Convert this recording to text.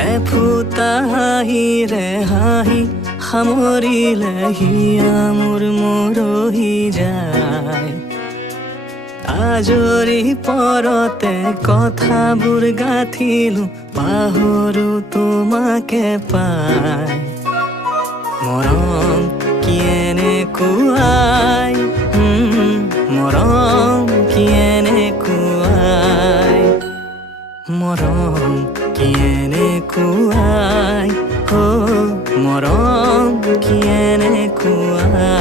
এফুটা হাঁহিৰে হাঁহি সামৰিলে হিয়া মোৰ মৰহি যায়। আজৰি পৰতে কথাবোৰ গাঁঠিলো পাহৰো তোমাকে পাই। মৰম কি এনেকুৱাই, মৰম কি এনেকুৱাই, মৰম কি এনেকুৱাই, মৰম কি এনেকুৱাই।